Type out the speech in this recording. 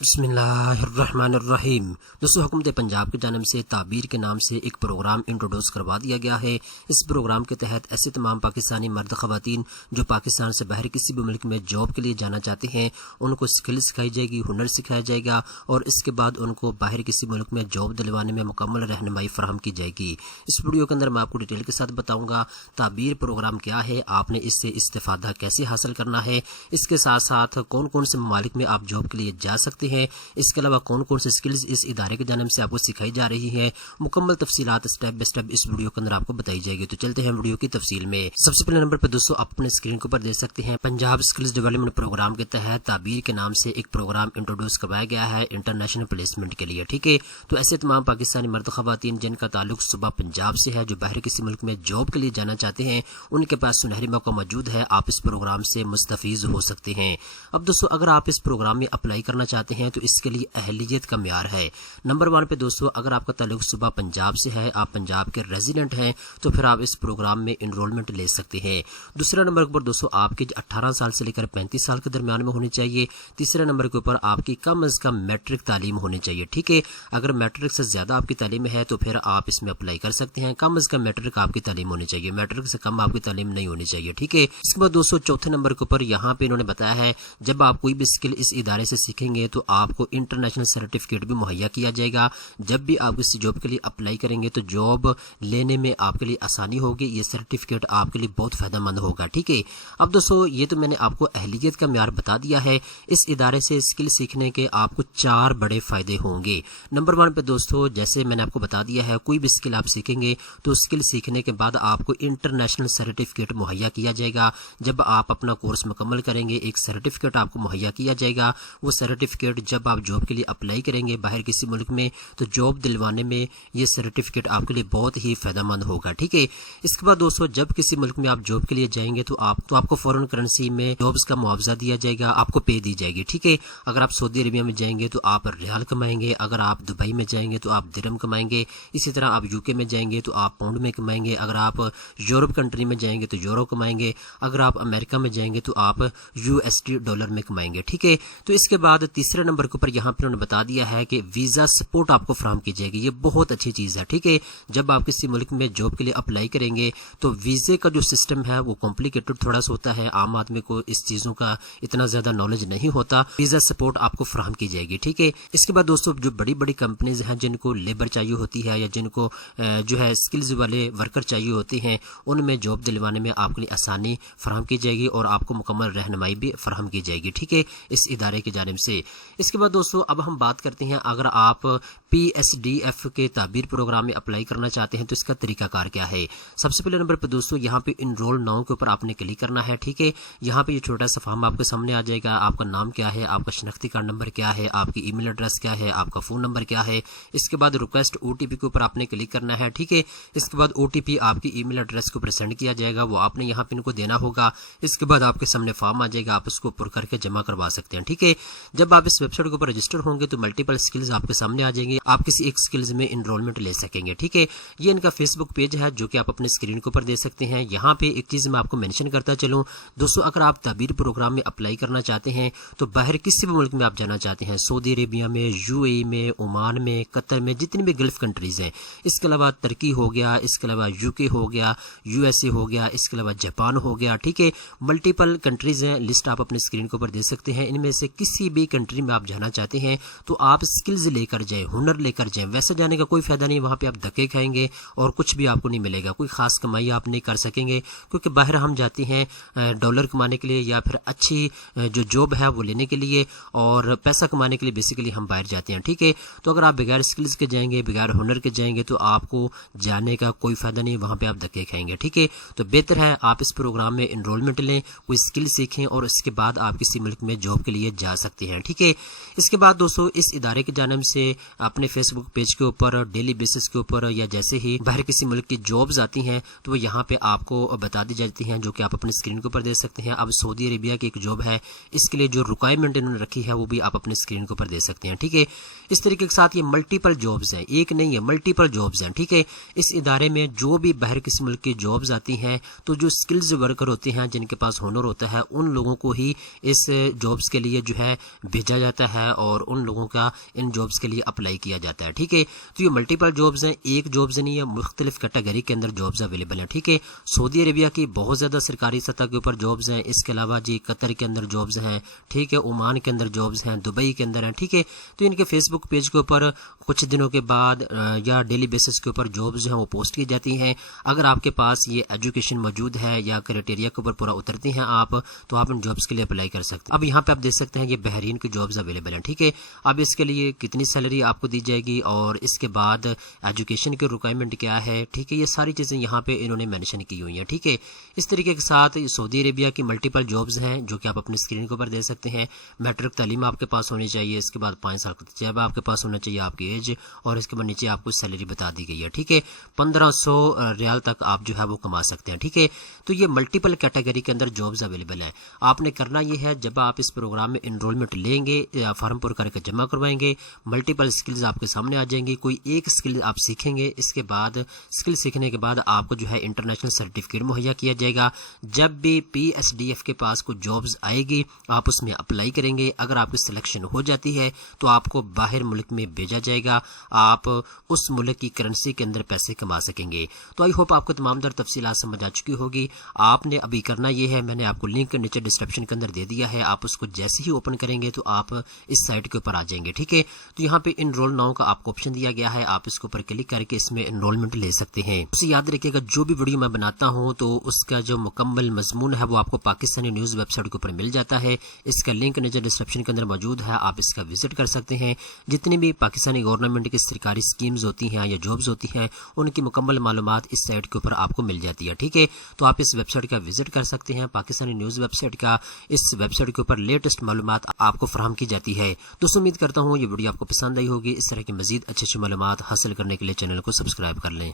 बिस्मिल्लाहिर्रहमानिर्रहीम। दोस्तों, हुकूमत पंजाब की जानिब से ताबीर के नाम से एक प्रोग्राम इंट्रोड्यूस करवा दिया गया है। इस प्रोग्राम के तहत ऐसे तमाम पाकिस्तानी मर्द ख़वातीन जो पाकिस्तान से बाहर किसी भी मुल्क में जॉब के लिए जाना चाहते हैं, उनको स्किल सिखाई जाएगी, हुनर सिखाया जाएगा और इसके बाद उनको बाहर किसी मुल्क में जॉब दिलवाने में मुकम्मल रहनुमाई फराहम की जाएगी। इस वीडियो के अंदर मैं आपको डिटेल के साथ बताऊँगा ताबीर प्रोग्राम क्या है, आपने इससे इस्तेफादा कैसे हासिल करना है, इसके साथ साथ कौन कौन से ममालिक में आप जॉब के लिए जा सकते हैं, इसके अलावा कौन कौन से स्किल्स इस इदारे की जानिब से आपको सिखाई जा रही है। मुकम्मल तफसीलात स्टेप बाय स्टेप इस वीडियो के अंदर आपको बताई जाएगी। तो चलते हैं वीडियो की तफसील में। सबसे पहले नंबर पर दोस्तों आप अपने स्क्रीन के ऊपर देख सकते हैं, पंजाब स्किल्स डेवलपमेंट प्रोग्राम के तहत ताबीर के नाम से एक प्रोग्राम इंट्रोड्यूस करवाया गया है इंटरनेशनल प्लेसमेंट के लिए। ठीक है, तो ऐसे तमाम पाकिस्तानी मर्द ख़वातीन जिनका ताल्लुक सुबह पंजाब से है, जो बाहर किसी मुल्क में जॉब के लिए जाना चाहते हैं, उनके पास सुनहरी मौका मौजूद है, आप इस प्रोग्राम से मुस्तफीज हो सकते हैं। अब दोस्तों, अगर आप इस प्रोग्राम में अप्लाई करना चाहते हैं तो इसके लिए अहलियत का म्यार है। नंबर 1 पे दोस्तों, अगर आपका ताल्लुक सुबह पंजाब से है, आप पंजाब के रेजिडेंट हैं, तो फिर आप इस प्रोग्राम में इनरोलमेंट ले सकते हैं। दूसरा नंबर पर दोस्तों, आपकी 18 साल से लेकर 35 साल के दरमियान में होनी चाहिए। तीसरे नंबर के ऊपर आपकी कम अज कम मैट्रिक तालीम होनी चाहिए। ठीक है, अगर मैट्रिक से ज्यादा आपकी तालीम है तो फिर आप इसमें अप्लाई कर सकते हैं। कम अज कम मैट्रिक आपकी तालीम होनी चाहिए, मैट्रिक से कम आपकी तालीम नहीं होनी चाहिए। ठीक है, इसके बाद दोस्तों चौथे नंबर के ऊपर यहाँ पे इन्होंने बताया है, जब आप कोई भी स्किल इस इदारे से सीखेंगे तो आपको इंटरनेशनल सर्टिफिकेट भी मुहैया किया जाएगा। जब भी आप किसी जॉब के लिए अप्लाई करेंगे तो जॉब लेने में आपके लिए आसानी होगी, ये सर्टिफिकेट आपके लिए बहुत फायदेमंद होगा। ठीक है, अब दोस्तों ये तो मैंने आपको अहलियत का म्यार बता दिया है। इस इदारे से स्किल सीखने के आपको 4 बड़े फायदे होंगे। नंबर 1 पे दोस्तों, जैसे मैंने आपको बता दिया है, कोई भी स्किल आप सीखेंगे तो स्किल सीखने के बाद आपको इंटरनेशनल सर्टिफिकेट मुहैया किया जाएगा। जब आप अपना कोर्स मुकम्मल करेंगे एक सर्टिफिकेट आपको मुहैया किया जाएगा। वो सर्टिफिकेट जब आप जॉब के लिए अप्लाई करेंगे बाहर किसी मुल्क में तो जॉब दिलवाने में ये सर्टिफिकेट आपके लिए बहुत ही फायदेमंद होगा। ठीक है, इसके बाद दोस्तों जब किसी मुल्क में आप जॉब के लिए जाएंगे तो आपको फॉरेन करेंसी में जॉब्स का मुआवजा दिया जाएगा, आपको पे दी जाएगी। ठीक है, अगर आप सऊदी अरबिया में जाएंगे तो आप रियाल कमाएंगे, अगर आप दुबई में जाएंगे तो आप दिरहम कमाएंगे, इसी तरह आप यूके में जाएंगे तो आप पाउंड में कमाएंगे, अगर आप यूरोप कंट्री में जाएंगे तो यूरो कमाएंगे, अगर आप अमेरिका में जाएंगे तो आप यूएसडी डॉलर में कमाएंगे। ठीक है, तो इसके बाद तीसरे नंबर के ऊपर यहाँ पर उन्होंने बता दिया है कि वीजा सपोर्ट आपको फराहम की जाएगी। ये बहुत अच्छी चीज है। ठीक है, जब आप किसी मुल्क में जॉब के लिए अप्लाई करेंगे तो वीजे का जो सिस्टम है वो कॉम्प्लिकेटेड थोड़ा सा होता है, आम आदमी को इस चीजों का इतना ज्यादा नॉलेज नहीं होता, वीजा सपोर्ट आपको फराहम की जाएगी। ठीक है, इसके बाद दोस्तों जो बड़ी बड़ी कंपनीज हैं जिनको लेबर चाहिए होती है या जिनको जो है स्किल्स वाले वर्कर चाहिए होते हैं, उनमें जॉब दिलवाने में आपके लिए आसानी फराहम की जाएगी और आपको मुकम्मल रहनुमाई भी फराहम की जाएगी। ठीक है, इस इदारे की जानिब से। इसके बाद दोस्तों अब हम बात करते हैं, अगर आप PSDF के ताबीर प्रोग्राम में अप्लाई करना चाहते हैं तो इसका तरीकाकार क्या है। सबसे पहले नंबर पर दोस्तों यहाँ पे इनरोल नाउ के ऊपर आपने क्लिक करना है। ठीक है, यहाँ पे ये छोटा सा फॉर्म आपके सामने आ जाएगा, आपका नाम क्या है, आपका शनाख्ती कार्ड नंबर क्या है, आपकी ईमेल एड्रेस क्या है, आपका फोन नंबर क्या है। इसके बाद रिक्वेस्ट OTP के ऊपर आपने क्लिक करना है। ठीक है, इसके बाद OTP आपकी ईमेल एड्रेस के ऊपर सेंड किया जाएगा, वो आपने यहाँ पे इनको देना होगा। इसके बाद आपके सामने फॉर्म आ जाएगा, आप उसको पुर करके जमा करवा सकते हैं। ठीक है, जब आप इस वेबसाइट के ऊपर रजिस्टर होंगे तो मल्टीपल स्किल्स आपके सामने आ जाएंगे, आप किसी एक स्किल्स में इनरोलमेंट ले सकेंगे। ठीक है, ये इनका फेसबुक पेज है जो कि आप अपने स्क्रीन के ऊपर दे सकते हैं। यहाँ पे एक चीज मैं आपको मेंशन करता चलूं दोस्तों, अगर आप ताबीर प्रोग्राम में अप्लाई करना चाहते हैं तो बाहर किसी भी मुल्क में आप जाना चाहते हैं, सऊदी अरेबिया में, UAE में, ओमान में, कतर में, जितनी भी गल्फ कंट्रीज हैं, इसके अलावा तुर्की हो गया, इसके अलावा UK हो गया, USA हो गया, इसके अलावा जापान हो गया। ठीक है, मल्टीपल कंट्रीज हैं, लिस्ट आप अपने स्क्रीन के ऊपर दे सकते हैं। इनमें से किसी भी कंट्री में आप जाना चाहते हैं तो आप स्किल्स लेकर जाएं, हुनर लेकर जाएं। वैसे जाने का कोई फायदा नहीं, वहां पे आप धक्के खाएंगे और कुछ भी आपको नहीं मिलेगा, कोई खास कमाई आप नहीं कर सकेंगे, क्योंकि बाहर हम जाते हैं डॉलर कमाने के लिए या फिर अच्छी जो जॉब है वो लेने के लिए और पैसा कमाने के लिए बेसिकली हम बाहर जाते हैं। ठीक है, तो अगर आप बगैर स्किल्स के जाएंगे, बगैर हुनर के जाएंगे तो आपको जाने का कोई फायदा नहीं, वहां पे आप धक्के खाएंगे। ठीक है, तो बेहतर है आप इस प्रोग्राम में इनरोलमेंट लें, कोई स्किल सीखें और इसके बाद आप किसी मुल्क में जॉब के लिए जा सकते हैं। ठीक है, इसके बाद दोस्तों इस इदारे की जानिब से अपने फेसबुक पेज के ऊपर डेली बेसिस के ऊपर या जैसे ही बाहर किसी मुल्क की जॉब्स आती हैं तो वो यहाँ पे आपको बता दी जाती हैं, जो कि आप अपने स्क्रीन के ऊपर देख सकते हैं। अब सऊदी अरेबिया की एक जॉब है, इसके लिए जो रिक्वायरमेंट इन्होंने रखी है वो भी आप अपने स्क्रीन के ऊपर देख सकते हैं। ठीक है, इस तरीके के साथ ये मल्टीपल जॉब्स हैं, एक नहीं है मल्टीपल जॉब्स हैं। ठीक है, इस इदारे में जो भी बाहर किसी मुल्क की जॉब्स आती हैं तो जो स्किल्स वर्कर होते हैं, जिनके पास हुनर होता है, उन लोगों को ही इस जॉब्स के लिए जो है भेजा जाता جاتا ہے اور ان لوگوں کا ان جابس کے لیے اپلائی کیا جاتا ہے. ٹھیک ہے, تو یہ ملٹیپل جابس ہیں, ایک جابس نہیں ہے, مختلف کیٹیگری کے اندر جابس اویلیبل ہیں. ٹھیک ہے, سعودی عربیہ کی بہت زیادہ سرکاری سطح کے اوپر جابس ہیں. اس کے علاوہ جی قطر کے اندر جابس ہیں. ٹھیک ہے, عمان کے اندر جابس ہیں, دبئی کے اندر ہیں. ٹھیک ہے, تو ان کے فیس بک پیج کے اوپر کچھ دنوں کے بعد یا ڈیلی بیسس کے اوپر جابس جو ہیں وہ پوسٹ کی جاتی ہیں. اگر آپ کے پاس یہ ایجوکیشن موجود ہے یا کرائٹیریا کے اوپر پورا اترتے ہیں آپ, تو آپ ان جابس کے لیے اپلائی کر سکتے ہیں. اب یہاں پہ آپ دیکھ سکتے ہیں یہ بحرین کی جابس اویلیبل ہیں. ٹھیک ہے, اب اس کے لیے کتنی سیلری آپ کو دی جائے گی اور اس کے بعد ایجوکیشن کی ریکوائرمنٹ کیا ہے. ٹھیک ہے, یہ ساری چیزیں یہاں پہ انہوں نے مینشن کی ہوئی ہیں. ٹھیک ہے, اس طریقے کے ساتھ سعودی عربیہ کی ملٹیپل جابس ہیں جو کہ آپ اپنی اسکرین کے اوپر دیکھ سکتے ہیں. میٹرک تعلیم آپ کے پاس ہونی چاہیے, اس کے بعد 5 سال کا تجربہ آپ کے پاس ہونا چاہیے, آپ کی ایج, اور اس کے بعد نیچے آپ کو سیلری بتا دی گئی ہے. ٹھیک ہے, 1500 ریال تک آپ جو ہے وہ کما سکتے ہیں. ٹھیک ہے, تو یہ ملٹیپل کیٹیگری کے اندر جابس اویلیبل ہیں. آپ نے کرنا یہ ہے, جب آپ اس پروگرام میں انرولمنٹ لیں گے, فارم پر کر کے جمع کروائیں گے, ملٹیپل اسکلز آپ کے سامنے آ جائیں گی. کوئی ایک اسکل آپ سیکھیں گے, اس کے بعد اسکل سیکھنے کے بعد آپ کو جو ہے انٹرنیشنل سرٹیفکیٹ مہیا کیا جائے گا. جب بھی PSDF کے پاس کوئی جابس آئے گی آپ اس میں اپلائی کریں گے. اگر آپ کی سلیکشن ہو جاتی ہے تو آپ کو باہر ملک میں بھیجا جائے گا, آپ اس ملک کی کرنسی کے اندر پیسے کما سکیں گے. تو آئی ہوپ آپ کو تمام در تفصیلات سمجھ آ چکی ہوگی. آپ نے ابھی کرنا یہ ہے, میں نے آپ کو لنک نیچے ڈسکرپشن کے اندر دے دیا ہے, آپ اس کو جیسے ہی اوپن کریں گے تو آپ اس سائٹ کے اوپر آ جائیں گے. ٹھیک ہے, تو یہاں پہ انرول ناؤ کا آپ کو آپشن دیا گیا ہے, آپ اس کے اوپر کلک کر کے اس میں انرولمنٹ لے سکتے ہیں. اسے یاد رکھیے گا, جو بھی ویڈیو میں بناتا ہوں تو اس کا جو مکمل مضمون ہے وہ آپ کو پاکستانی نیوز ویب سائٹ کے اوپر مل جاتا ہے. اس کا لنک نیچے ڈسکرپشن کے اندر موجود ہے, آپ اس کا وزٹ کر سکتے ہیں. جتنی بھی پاکستانی گورنمنٹ کی سرکاری اسکیمز ہوتی ہیں یا جابز ہوتی ہیں ان کی مکمل معلومات اس سائٹ کے اوپر آپ کو مل جاتی ہے. ٹھیک ہے, تو آپ اس ویب سائٹ کا وزٹ کر سکتے ہیں. پاکستانی نیوز ویب سائٹ کا, اس ویب سائٹ کے اوپر لیٹسٹ معلومات آپ کو فراہم کی جاتی ہے. دوستوں امید کرتا ہوں یہ ویڈیو آپ کو پسند آئی ہوگی. اس طرح کی مزید اچھی معلومات حاصل کرنے کے لیے چینل کو سبسکرائب کر لیں.